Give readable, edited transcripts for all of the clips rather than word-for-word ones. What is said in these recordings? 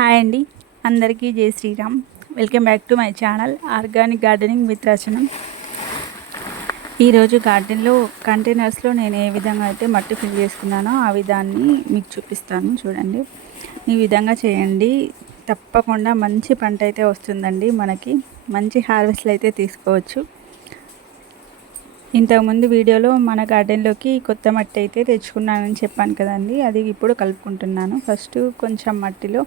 Hi అండి, అందరికీ జై Shri Ram. Welcome back to my channel organic gardening with Rachanam. ఈరోజు గార్డెన్లో కంటైనర్స్లో నేను ఏ విధంగా అయితే మట్టి ఫిల్ చేసుకున్నానో ఆ విధాన్ని మీకు చూపిస్తాను. చూడండి, ఈ విధంగా చేయండి, తప్పకుండా మంచి పంట అయితే వస్తుందండి. మనకి మంచి హార్వెస్ట్లు అయితే తీసుకోవచ్చు. ఇంతకుముందు వీడియోలో మన గార్డెన్లోకి కొత్త మట్టి అయితే తెచ్చుకున్నానని చెప్పాను కదండి, అది ఇప్పుడు కలుపుకుంటున్నాను. ఫస్ట్ కొంచెం మట్టిలో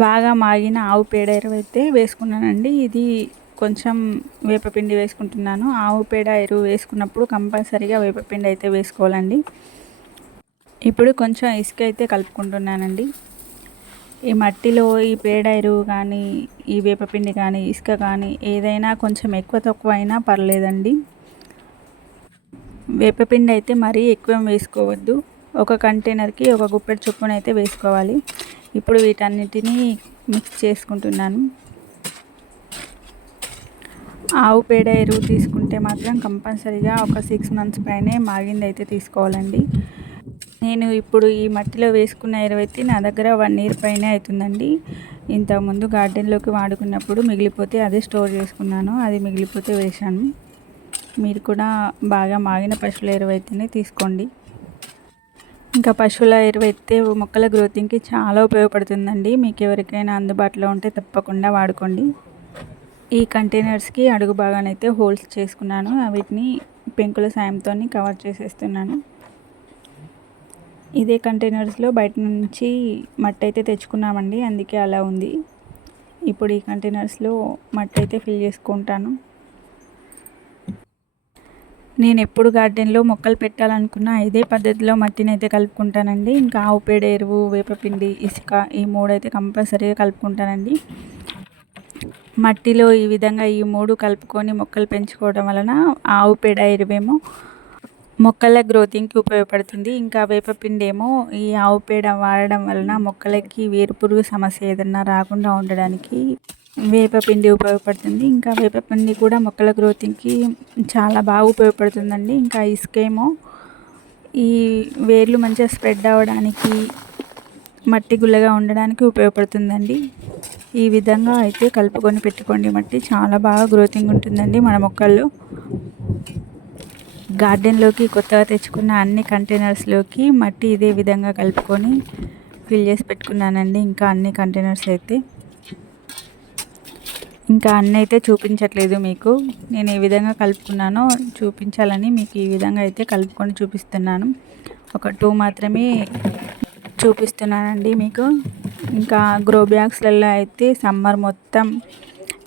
బాగా మాగిన ఆవు పేడ ఎరువు అయితే వేసుకున్నానండి. ఇది కొంచెం వేపపిండి వేసుకుంటున్నాను. ఆవు పేడ ఎరువు వేసుకున్నప్పుడు కంపల్సరీగా వేపపిండి అయితే వేసుకోవాలండి. ఇప్పుడు కొంచెం ఇసుక అయితే కలుపుకుంటున్నానండి. ఈ మట్టిలో ఈ పేడ ఎరువు కానీ, ఈ వేపపిండి కానీ, ఇసుక కానీ ఏదైనా కొంచెం ఎక్కువ తక్కువ అయినా పర్లేదండి. వేపపిండి అయితే మరీ ఎక్కువ వేసుకోవద్దు. ఒక కంటైనర్కి ఒక గుప్పెడు చొప్పున అయితే వేసుకోవాలి. ఇప్పుడు వీటన్నిటిని మిక్స్ చేసుకుంటున్నాను. ఆవు పేడ ఎరువు తీసుకుంటే మాత్రం కంపల్సరీగా ఒక 6 months పైనే మాగింది అయితే తీసుకోవాలండి. నేను ఇప్పుడు ఈ మట్టిలో వేసుకున్న ఎరువు అయితే నా దగ్గర 1 year పైనే అవుతుందండి. ఇంతకుముందు గార్డెన్లోకి వాడుకున్నప్పుడు మిగిలిపోతే అదే స్టోర్ చేసుకున్నాను. అది మిగిలిపోతే వేశాను. మీరు కూడా బాగా మాగిన పశువుల ఎరువు అయితేనే తీసుకోండి. ఇంకా పశువుల ఎరువు అయితే మొక్కల గ్రోతింగ్కి చాలా ఉపయోగపడుతుందండి. మీకు ఎవరికైనా అందుబాటులో ఉంటే తప్పకుండా వాడుకోండి. ఈ కంటైనర్స్కి అడుగు భాగానైతే హోల్స్ చేసుకున్నాను. వీటిని పెంకుల సాయంతో కవర్ చేసేస్తున్నాను. ఇదే కంటైనర్స్లో బయట నుంచి మట్టి అయితే తెచ్చుకున్నామండి, అందుకే అలా ఉంది. ఇప్పుడు ఈ కంటైనర్స్లో మట్టి అయితే ఫిల్ చేసుకుంటాను. నేను ఎప్పుడు గార్డెన్లో మొక్కలు పెట్టాలనుకున్నా ఇదే పద్ధతిలో మట్టిని అయితే కలుపుకుంటానండి. ఇంకా ఆవు పేడ ఎరువు, వేపపిండి, ఇసుక ఈ 3 అయితే కంపల్సరీగా కలుపుకుంటానండి. మట్టిలో ఈ విధంగా ఈ 3 కలుపుకొని మొక్కలు పెంచుకోవడం వలన ఆవు పేడ ఎరువేమో మొక్కల గ్రోతింగ్కి ఉపయోగపడుతుంది. ఇంకా వేపపిండి ఏమో ఈ ఆవు పేడ వాడడం వలన మొక్కలకి వేరుపురుగు సమస్య ఏదన్నా రాకుండా ఉండడానికి వేపపిండి ఉపయోగపడుతుంది. ఇంకా వేపపిండి కూడా మొక్కల గ్రోతింగ్కి చాలా బాగా ఉపయోగపడుతుందండి. ఇంకా ఇసుకేమో ఈ వేర్లు మంచిగా స్ప్రెడ్ అవ్వడానికి, మట్టి గుల్లగా ఉండడానికి ఉపయోగపడుతుందండి. ఈ విధంగా అయితే కలుపుకొని పెట్టుకోండి. మట్టి చాలా బాగా గ్రోతింగ్ ఉంటుందండి మన మొక్కల్లో. గార్డెన్లోకి కొత్తగా తెచ్చుకున్న అన్ని కంటైనర్స్లోకి మట్టి ఇదే విధంగా కలుపుకొని ఫిల్ చేసి పెట్టుకున్నానండి. ఇంకా అన్ని కంటైనర్స్ అయితే అన్నీ అయితే చూపించట్లేదు మీకు. నేను ఏ విధంగా కలుపుకున్నానో చూపించాలని మీకు ఈ విధంగా అయితే కలుపుకొని చూపిస్తున్నాను. ఒక 2 మాత్రమే చూపిస్తున్నానండి మీకు. ఇంకా గ్రో బ్యాగ్స్లలో అయితే సమ్మర్ మొత్తం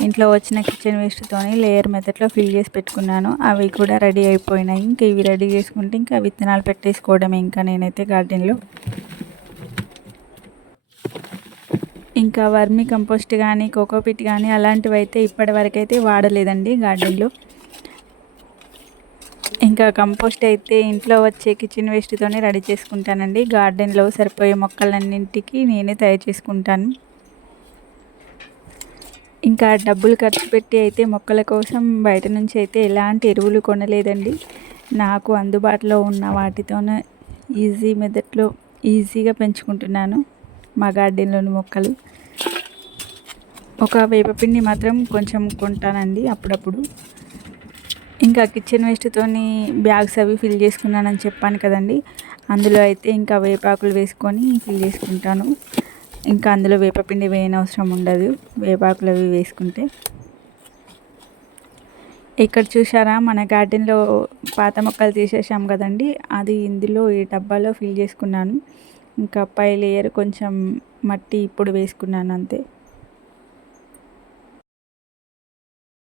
ఇంట్లో వచ్చిన కిచెన్ వేస్ట్తోని లేయర్ మెథడ్లో ఫిల్ చేసి పెట్టుకున్నాను. అవి కూడా రెడీ అయిపోయినాయి. ఇంకా ఇవి రెడీ చేసుకుంటే ఇంకా విత్తనాలు పెట్టేసుకోవడమే ఇంకా నేనైతే గార్డెన్లో. ఇంకా వర్మీ కంపోస్ట్ కానీ, కోకోపిట్ కానీ అలాంటివి అయితే ఇప్పటివరకు అయితే వాడలేదండి గార్డెన్లో. ఇంకా కంపోస్ట్ అయితే ఇంట్లో వచ్చే కిచెన్ వేస్ట్తోనే రెడీ చేసుకుంటానండి. గార్డెన్లో సరిపోయే మొక్కలన్నింటికి నేనే తయారు చేసుకుంటాను. ఇంకా డబ్బులు ఖర్చు పెట్టి అయితే మొక్కల కోసం బయట నుంచి అయితే ఎలాంటి ఎరువులు కొనలేదండి. నాకు అందుబాటులో ఉన్న వాటితోనే ఈజీ మెథడ్లో ఈజీగా పెంచుకుంటున్నాను మా గార్డెన్లోని మొక్కలు. ఒక వేపపిండి మాత్రం కొంచెం కొంటానండి అప్పుడప్పుడు. ఇంకా కిచెన్ వేస్ట్తోని బ్యాగ్స్ అవి ఫిల్ చేసుకున్నానని చెప్పాను కదండి, అందులో అయితే ఇంకా వేపాకులు వేసుకొని ఫిల్ చేసుకుంటాను. ఇంకా అందులో వేపపిండి వేయనవసరం ఉండదు, వేపాకులు అవి వేసుకుంటే. ఇక్కడ చూసారా, మన గార్డెన్లో పాత మొక్కలు తీసేసాం కదండి, అది ఇందులో ఈ డబ్బాలో ఫిల్ చేసుకున్నాను. ఇంకా పై లేయర్ కొంచెం మట్టి ఇప్పుడు వేసుకున్నాను అంతే.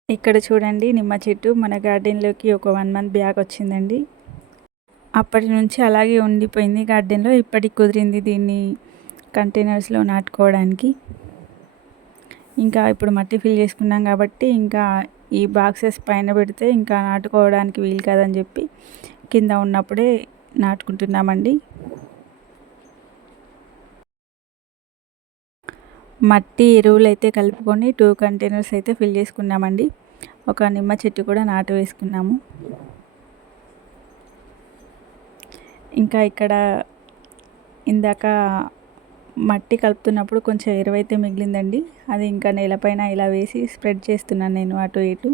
ఇక్కడ చూడండి, నిమ్మ చెట్టు మన గార్డెన్లోకి ఒక 1 month బ్యాక్ వచ్చిందండి. అప్పటి నుంచి అలాగే ఉండిపోయింది గార్డెన్లో. ఇప్పటికి కుదిరింది దీన్ని కంటైనర్స్లో నాటుకోవడానికి. ఇంకా ఇప్పుడు మట్టి ఫిల్ చేసుకున్నాం కాబట్టి ఇంకా ఈ బాక్సెస్ పైన పెడితే ఇంకా నాటుకోవడానికి వీలు కాదని చెప్పి కింద ఉన్నప్పుడే నాటుకుంటున్నామండి. మట్టి ఎరువులు అయితే కలుపుకొని 2 కంటైనర్స్ అయితే ఫిల్ చేసుకున్నామండి. ఒక నిమ్మ చెట్టు కూడా నాటు వేసుకున్నాము. ఇంకా ఇక్కడ ఇందాక మట్టి కలుపుతున్నప్పుడు కొంచెం ఎరువైతే మిగిలిందండి. అది ఇంకా నేలపైన ఇలా వేసి స్ప్రెడ్ చేస్తున్నాను నేను అటు ఇటు.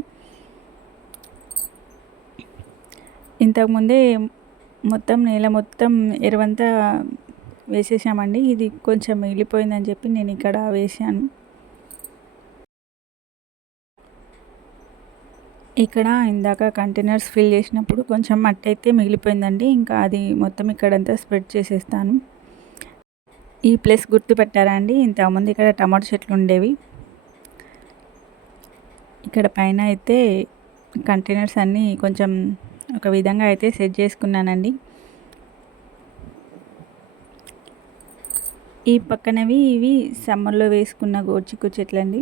ఇంతకుముందే మొత్తం నేల మొత్తం ఎరువంతా వేసేసామండి. ఇది కొంచెం మిగిలిపోయిందని చెప్పి నేను ఇక్కడ వేసాను. ఇక్కడ ఇందాక కంటైనర్స్ ఫిల్ చేసినప్పుడు కొంచెం మట్టి అయితే మిగిలిపోయిందండి. ఇంకా అది మొత్తం ఇక్కడంతా స్ప్రెడ్ చేసేస్తాను. ఈ ప్లేస్ గుర్తుపెట్టారా అండి? ఇంతకుముందు ఇక్కడ టమాటో చెట్లు ఉండేవి. ఇక్కడ పైన అయితే కంటైనర్స్ అన్నీ కొంచెం ఒక విధంగా అయితే సెట్ చేసుకున్నానండి. ఈ పక్కనవి ఇవి సమ్మర్లో వేసుకున్న గోర్చిక్కు చెట్లండి.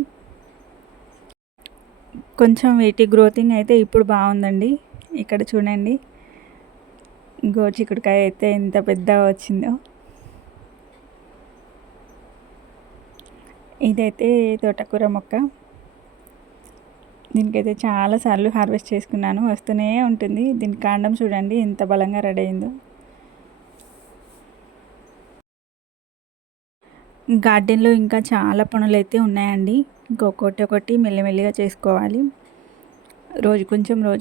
కొంచెం వీటి గ్రోతింగ్ అయితే ఇప్పుడు బాగుందండి. ఇక్కడ చూడండి, గోర్చిక్కుడుకాయ అయితే ఎంత పెద్దగా వచ్చిందో. ఇదైతే తోటకూర మొక్క. దీనికైతే చాలాసార్లు హార్వెస్ట్ చేసుకున్నాను, వస్తూనే ఉంటుంది. దీని కాండం చూడండి ఎంత బలంగా రెడీ అయిందో. గార్డెన్లో ఇంకా చాలా పనులు అయితే ఉన్నాయండి. ఇంకొకటి మెల్లిమెల్లిగా చేసుకోవాలి. రోజు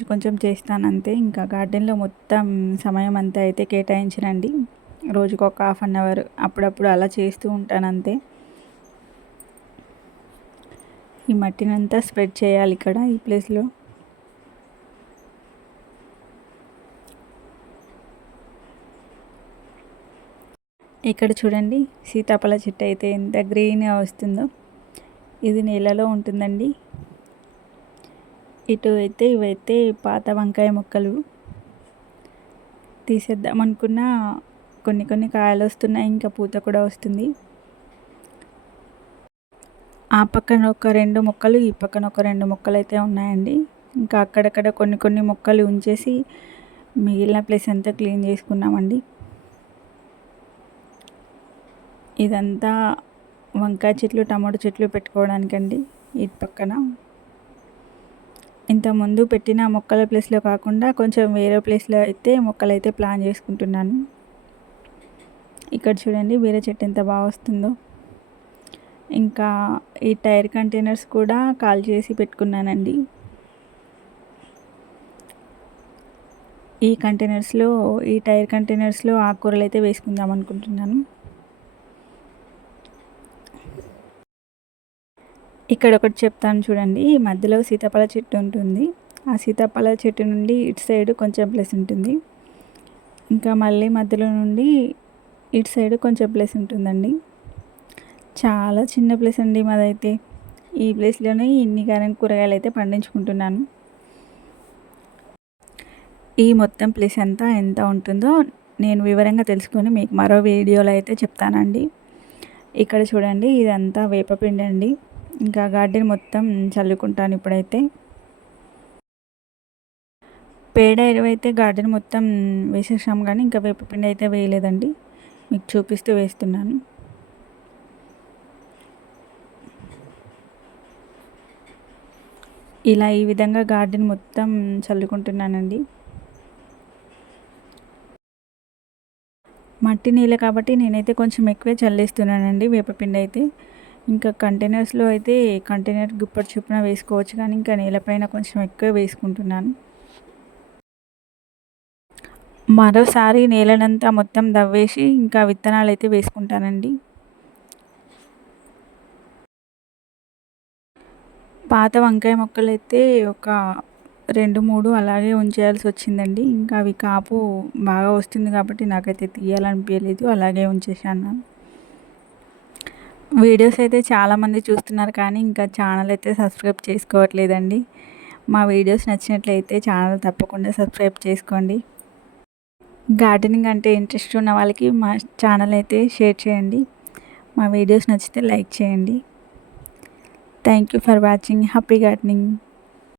కొంచెం చేస్తానంతే. ఇంకా గార్డెన్లో మొత్తం సమయం అంతా అయితే కేటాయించనండి. రోజుకు ఒక ½ అన్ అవర్ అప్పుడప్పుడు అలా చేస్తూ ఉంటానంతే. ఈ మట్టినంతా స్ప్రెడ్ చేయాలి ఇక్కడ ఈ ప్లేస్లో. ఇక్కడ చూడండి, సీతాఫల చెట్టు అయితే ఎంత గ్రీన్గా వస్తుందో. ఇది నేలలో ఉంటుందండి. ఇటు అయితే ఇవైతే పాత వంకాయ మొక్కలు. తీసేద్దాం అనుకున్నా కొన్ని కాయలు వస్తున్నాయి, ఇంకా పూత కూడా వస్తుంది. ఆ పక్కన ఒక 2 మొక్కలు, ఈ పక్కన ఒక 2 మొక్కలు అయితే ఉన్నాయండి. ఇంకా అక్కడక్కడ కొన్ని మొక్కలు ఉంచేసి మిగిలిన ప్లేస్ అంతా క్లీన్ చేసుకున్నామండి. ఇదంతా వంకాయ చెట్లు, టమాటో చెట్లు పెట్టుకోవడానికండి. ఇటు పక్కన ఇంతకుముందు పెట్టిన మొక్కల ప్లేస్లో కాకుండా కొంచెం వేరే ప్లేస్లో అయితే మొక్కలు అయితే ప్లాన్ చేసుకుంటున్నాను. ఇక్కడ చూడండి బీర చెట్టు ఎంత బాగా వస్తుందో. ఇంకా ఈ టైర్ కంటైనర్స్ కూడా కాల్ చేసి పెట్టుకున్నానండి. ఈ టైర్ కంటైనర్స్లో ఆకుకూరలు అయితే వేసుకుందాం అనుకుంటున్నాను. ఇక్కడ ఒకటి చెప్తాను చూడండి. ఈ మధ్యలో సీతాఫల చెట్టు ఉంటుంది. ఆ సీతాఫల చెట్టు నుండి ఇటు సైడ్ కొంచెం ప్లేస్ ఉంటుంది. ఇంకా మళ్ళీ మధ్యలో నుండి ఇటు సైడ్ కొంచెం ప్లేస్ ఉంటుందండి. చాలా చిన్న ప్లేస్ అండి మాదైతే. ఈ ప్లేస్లోనే ఇన్ని కూరగాయలు అయితే పండించుకుంటున్నాను. ఈ మొత్తం ప్లేస్ అంతా ఎంత ఉంటుందో నేను వివరంగా తెలుసుకొని మీకు మరో వీడియోలో అయితే చెప్తానండి. ఇక్కడ చూడండి, ఇదంతా వేపపిండి అండి. ఇంకా గార్డెన్ మొత్తం చల్లుకుంటాను ఇప్పుడైతే. పేడ ఎరువైతే గార్డెన్ మొత్తం వేసేసాం, కానీ ఇంకా వేపపిండి అయితే వేయలేదండి. మీకు చూపిస్తూ వేస్తున్నాను. ఇలా ఈ విధంగా గార్డెన్ మొత్తం చల్లుకుంటున్నానండి. మట్టి నీళ్ళ కాబట్టి నేనైతే కొంచెం ఎక్కువే చల్లేస్తున్నానండి వేపపిండి అయితే. ఇంకా కంటైనర్స్లో అయితే కంటైనర్ గుప్పటి చొప్పున వేసుకోవచ్చు, కానీ ఇంకా నేలపైన కొంచెం ఎక్కువ వేసుకుంటున్నాను. మరోసారి నేలనంతా మొత్తం దవ్వేసి ఇంకా విత్తనాలు అయితే వేసుకుంటానండి. పాత వంకాయ మొక్కలు అయితే ఒక 2-3 అలాగే ఉంచేయాల్సి వచ్చిందండి. ఇంకా అవి కాపు బాగా వస్తుంది కాబట్టి నాకైతే తీయాలనిపించలేదు, అలాగే ఉంచేసాను. వీడియోస్ అయితే చాలామంది చూస్తున్నారు, కానీ ఇంకా ఛానల్ అయితే సబ్స్క్రైబ్ చేసుకోవట్లేదండి. మా వీడియోస్ నచ్చినట్లయితే ఛానల్ తప్పకుండా సబ్స్క్రైబ్ చేసుకోండి. గార్డెనింగ్ అంటే ఇంట్రెస్ట్ ఉన్న వాళ్ళకి మా ఛానల్ అయితే షేర్ చేయండి. మా వీడియోస్ నచ్చితే లైక్ చేయండి. Thank you for watching. Happy gardening.